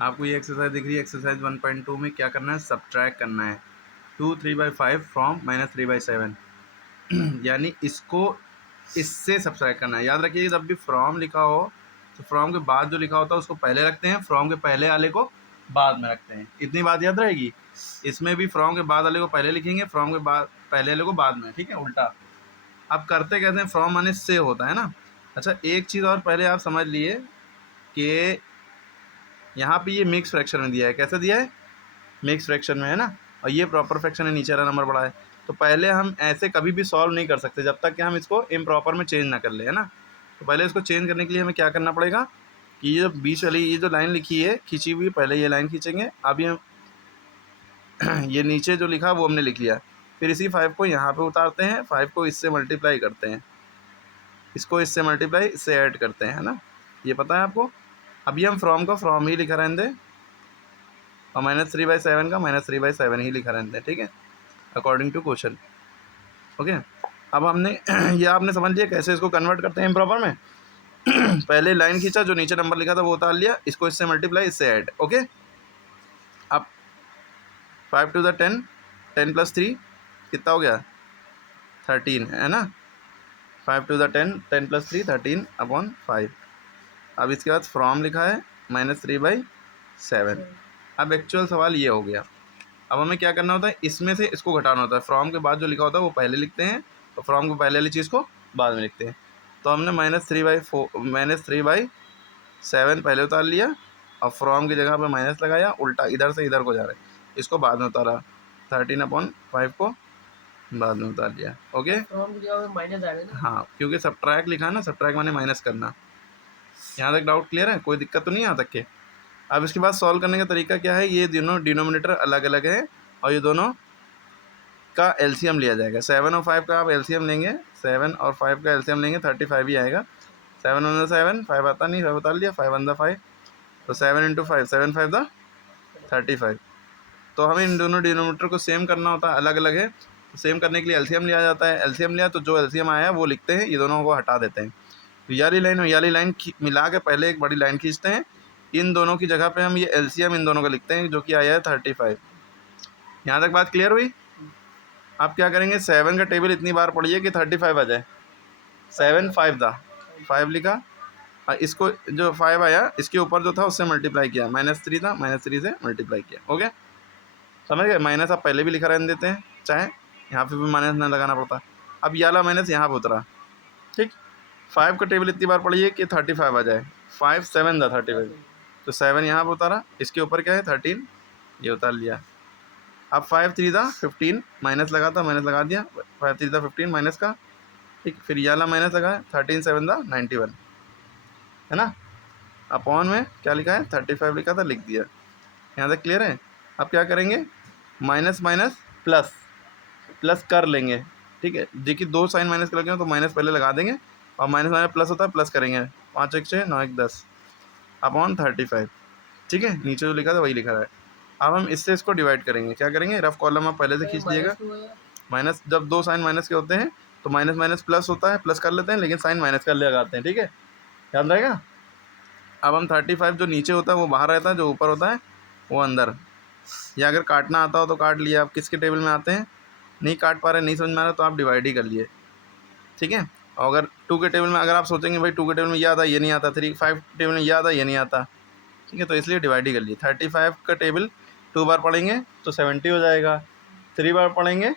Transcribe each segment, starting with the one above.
आपको ये एक्सरसाइज दिख रही है, एक्सरसाइज 1.2 में क्या करना है, सब्ट्रैक्ट करना है 2 3/5 फ्रॉम -3/7 यानी इसको इससे सब्ट्रैक्ट करना है। याद रखिए जब भी फ्रॉम लिखा हो तो फ्रॉम के बाद जो लिखा होता है उसको पहले रखते हैं, फ्रॉम के पहले वाले को बाद में रखते हैं। इतनी बात याद रहेगी। इसमें भी फ्रॉम के बाद वाले को पहले लिखेंगे, फ्रॉम के बाद पहले वाले को बाद में, ठीक है, उल्टा। अब करते कैसे हैं, फ्रॉम माने से होता है ना। अच्छा एक चीज़ और पहले आप समझ लिए कि यहाँ पे ये मिक्स फ्रैक्शन में दिया है। कैसे दिया है, मिक्स फ्रैक्शन में है ना, और ये प्रॉपर फ्रैक्शन है, नीचे वाला नंबर बड़ा है। तो पहले हम ऐसे कभी भी सॉल्व नहीं कर सकते जब तक कि हम इसको इम्प्रॉपर में चेंज ना कर ले, है ना। तो पहले इसको चेंज करने के लिए हमें क्या करना पड़ेगा कि ये जो बीच वाली ये जो लाइन लिखी है खींची हुई, पहले ये लाइन खींचेंगे। अभी हम ये नीचे जो लिखा वो हमने लिख लिया। फिर इसी 5 को यहाँ पे उतारते हैं, 5 को इससे मल्टीप्लाई करते हैं, इसको इससे मल्टीप्लाई इससे ऐड करते हैं, है ना। ये पता है आपको। अभी हम फ्रॉम का फ्रॉम ही लिखा रहने दें और -3/7 का -3/7 ही लिखा रहने दें, ठीक है, अकॉर्डिंग टू क्वेश्चन। ओके, अब हमने ये आपने समझ लिया कैसे इसको कन्वर्ट करते हैं इम्प्रॉपर में। पहले लाइन खींचा, जो नीचे नंबर लिखा था वो उतार लिया, इसको इससे मल्टीप्लाई इससे ऐड। ओके, अब 5 to the 10, 10 + 3 कितना हो गया, 13, है ना। 5 to the 10, 10 + 3 13/5। अब इसके बाद फ्रॉम लिखा है -3/7। अब एक्चुअल सवाल ये हो गया। अब हमें क्या करना होता है, इसमें से इसको घटाना होता है। फ्रॉम के बाद जो लिखा होता है वो पहले लिखते हैं और फ्रॉम के पहले वाली चीज़ को बाद में लिखते हैं। तो हमने -3/7 पहले उतार लिया और फ्रॉम की जगह पे माइनस लगाया, उल्टा इधर से इधर को जा रहा है, इसको बाद में उतारा। 13/5 को बाद में उतार लिया। ओके, फ्रॉम की जगह पे माइनस आ गया ना। हाँ, क्योंकि सब्ट्रैक्ट लिखा है ना, सब्ट्रैक्ट माने माइनस करना। यहाँ तक डाउट क्लियर है, कोई दिक्कत तो नहीं यहाँ तक के। अब इसके बाद सॉल्व करने का तरीका क्या है, ये दोनों डिनोमिनेटर अलग अलग है और ये दोनों का एलसीएम लिया जाएगा। 7 और 5 का आप एलसीएम लेंगे, 7 और 5 का एलसीएम लेंगे 35 ही आएगा। 7 × 7 5 आता नहीं, 5 उतार लिया, 5 × 5 तो 7 × 5 7 5 द 35। तो हमें इन दोनों डिनोमिनेटर को सेम करना होता है, अलग अलग है। तो सेम करने के लिए एलसीएम लिया जाता है। एलसीएम लिया तो जो एलसीएम आया वो लिखते हैं, ये दोनों को हटा देते हैं। तो याली लाइन और याली लाइन मिला के पहले एक बड़ी लाइन खींचते हैं, इन दोनों की जगह पे हम ये एलसीएम इन दोनों का लिखते हैं, जो कि आया है 35। यहाँ तक बात क्लियर हुई। आप क्या करेंगे, 7 का टेबल इतनी बार पढ़िए कि 35 आ जाए। 7 5 दा 5 लिखा और इसको जो 5 आया इसके ऊपर जो था उससे मल्टीप्लाई किया, -3 था, -3 से मल्टीप्लाई किया। ओके, समझ गए। माइनस आप पहले भी लिखा रहने देते हैं, चाहे यहाँ पे भी माइनस ना लगाना पड़ता। अब ये वाला माइनस यहाँ पे उतरा, ठीक। 5 का टेबल इतनी बार पढ़िए कि 35 आ जाए। 5 7 दा 35, तो 7 यहाँ पर उतारा, इसके ऊपर क्या है 13, ये उतार लिया। अब 5 3 दा 15, माइनस लगा था, माइनस लगा दिया, 5 3 दा 15 माइनस का, ठीक। फिर ये वाला माइनस लगा है, 13 7 दा 91, है ना। अपॉन में क्या लिखा है 35 लिखा था, लिख दिया। यहाँ तक क्लियर है। अब क्या करेंगे, माइनस माइनस प्लस, प्लस कर लेंगे, ठीक है। देखिए दो साइन माइनस के लगे हो तो माइनस पहले लगा देंगे और माइनस माइनस प्लस होता है, प्लस करेंगे। 5 1 6 9 1 10 अपॉन 35, ठीक है। नीचे जो लिखा था वही लिखा है। अब हम इससे इसको डिवाइड करेंगे। क्या करेंगे, रफ कॉलम आप पहले से खींच दिएगा। माइनस, जब दो साइन माइनस के होते हैं तो माइनस माइनस प्लस होता है, प्लस कर लेते हैं, लेकिन साइन माइनस कर लगाते हैं, ठीक है, याद रहेगा। अब हम 35 जो नीचे होता है वो बाहर रहता है, जो ऊपर होता है वो अंदर। या अगर काटना आता हो तो काट लिया। आप किसके टेबल में आते हैं, नहीं काट पा रहे, नहीं समझ में आ रहा, तो आप डिवाइड ही कर लिए, ठीक है। और अगर 2 के टेबल में अगर आप सोचेंगे भाई 2 के टेबल में ये आता है, ये नहीं आता, 3 5 टेबल में ये आता है, ये नहीं आता, ठीक है, तो इसलिए डिवाइड ही कर लिए। 35 का टेबल 2 बार पढ़ेंगे तो 70 हो जाएगा। 3 बार पढ़ेंगे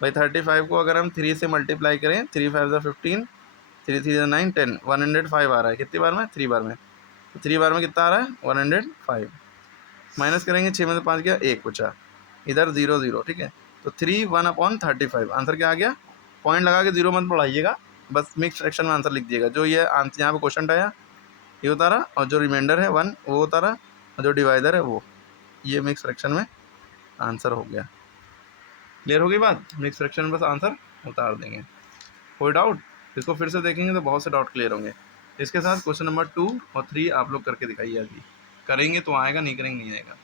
भाई 35 को अगर हम 3 से मल्टीप्लाई करें, 3 5 ज़ा 15, 3 3 ज़ा 9 10, 105 आ रहा है। कितनी बार में, 3 बार में। तो 3 बार में कितना आ रहा है 105। माइनस करेंगे, 6 में से 5 गया, 1 बचा, इधर 0 0, ठीक है। तो 3 1/35 आंसर क्या आ गया। पॉइंट लगा के 0 मत बढ़ाइएगा, बस मिक्स फ्रैक्शन में आंसर लिख दिएगा। जो ये आंसर यहाँ पे क्वेश्चन आया ये उतारा, और जो रिमाइंडर है 1 वो उतारा, और जो डिवाइडर है वो, ये मिक्स फ्रैक्शन में आंसर हो गया। क्लियर हो गई बात। मिक्स फ्रैक्शन में बस आंसर उतार देंगे। कोई डाउट, इसको फिर से देखेंगे तो बहुत से डाउट क्लियर होंगे। इसके साथ क्वेश्चन नंबर 2 और 3 आप लोग करके दिखाइए। अभी करेंगे तो आएगा, नहीं करेंगे नहीं आएगा।